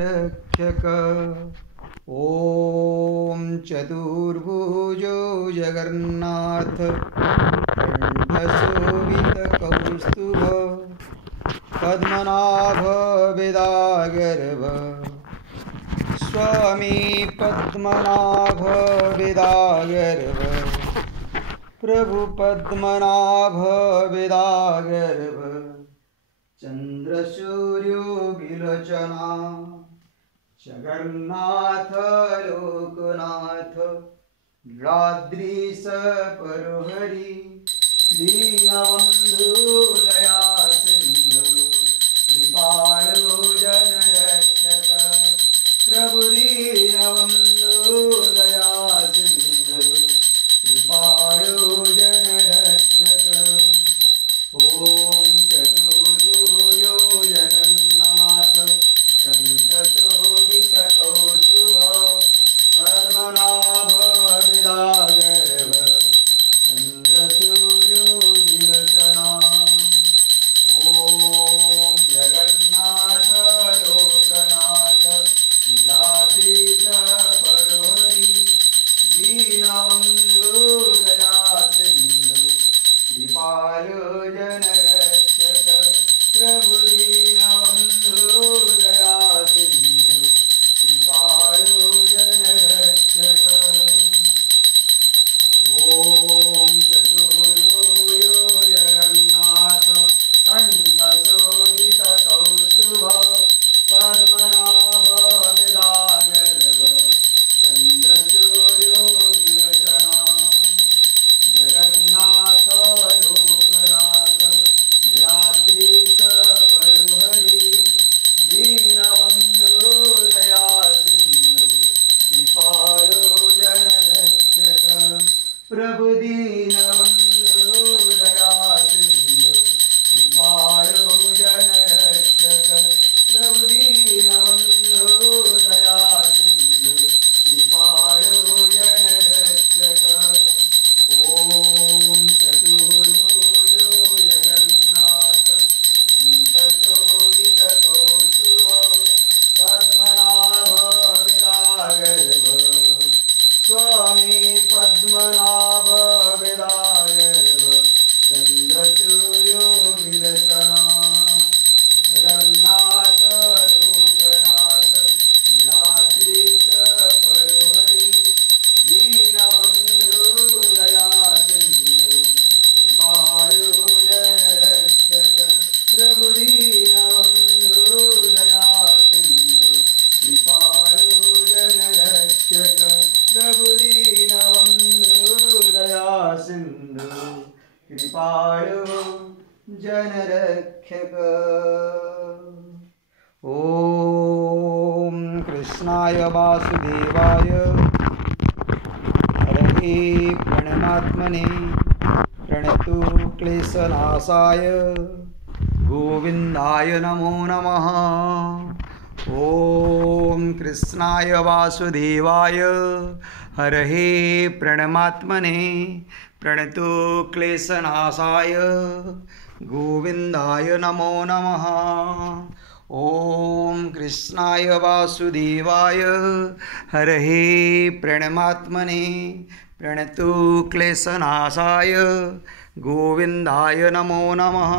रक्षक। ॐ चतुर्भुजो जगन्नाथ कंठशोभितकौस्तुभ पद्मनाभ वेदागर्भ स्वामी पद्मनाभ वेदागर्भ प्रभु पद्मनाभ वेदागर्भ चंद्रसूर्यो विलोचना जगन्नाथ लोकनाथ लाद्रीश परोहरि दीनबंधु दया सिंधु कृपाळु जनरक्षक प्रभु दीनबंधु दया सिंधु कृपाळु जनरक्षक। ओम चतुर्भुजो जगन्नाथ कंठशोभितकौस्तुभ पद्मनाभ वेदागर्भ चंद्रसूर्यो विलोचना। ओम जगन्नाथ लोकनाथ लाद्रीश परोहरि दीनबंधु दया सिंधु कृपाळु जनरक्षक प्रभु दीनबंधु दया सिंधु कृपाळु जनरक्षक। ओम चतुर्भुजो जगन्नाथ कंठशोभितकौस्तुभ पद्मनाभ वेदागर्भ चंद्रसूर्यो विलोचना जगन्नाथ लोकनाथ लाद्रीश परोहरि दीनबंधु दया सिंधु कृपाळु जनरक्षक प्रभु दीनबंधु दया सिंधु कृपाळु जनरक्षक प्रभु दीनबंधु दया सिंधु कृपाळु जनरक्षक। ओम चतुर्भुजो जगन्नाथ कंठशोभितकौस्तुभ पद्मनाभ वेदागर्भ स्वामी पद्मनाभ वेदागर्भ चंद्रसूर्यो विलोचना जगन्नाथ लोकनाथ लाद्रीश परोहरि दीनबंधु दया सिंधु कृपाळु जनरक्षक प्रभु दीनबंधु दया सिंधु कृपाळु जनरक्षक प्रभु दीनबंधु दया सिंधु कृपाळु जनरक्षक। ओम कृष्णाय वासुदेवाय हरये प्रणमात्मने प्रणतु क्लेशनाशाय गोविंदाय नमो नमः। ओम कृष्णाय वासुदेवाय हरये प्रणमात्मने प्रणतु क्लेशनाशाय गोविंदाय नमो नमः। ओम कृष्णाय वासुदेवाय हरये प्रणमात्मने प्रणतु क्लेशनाशाय गोविंदाय नमो नमः।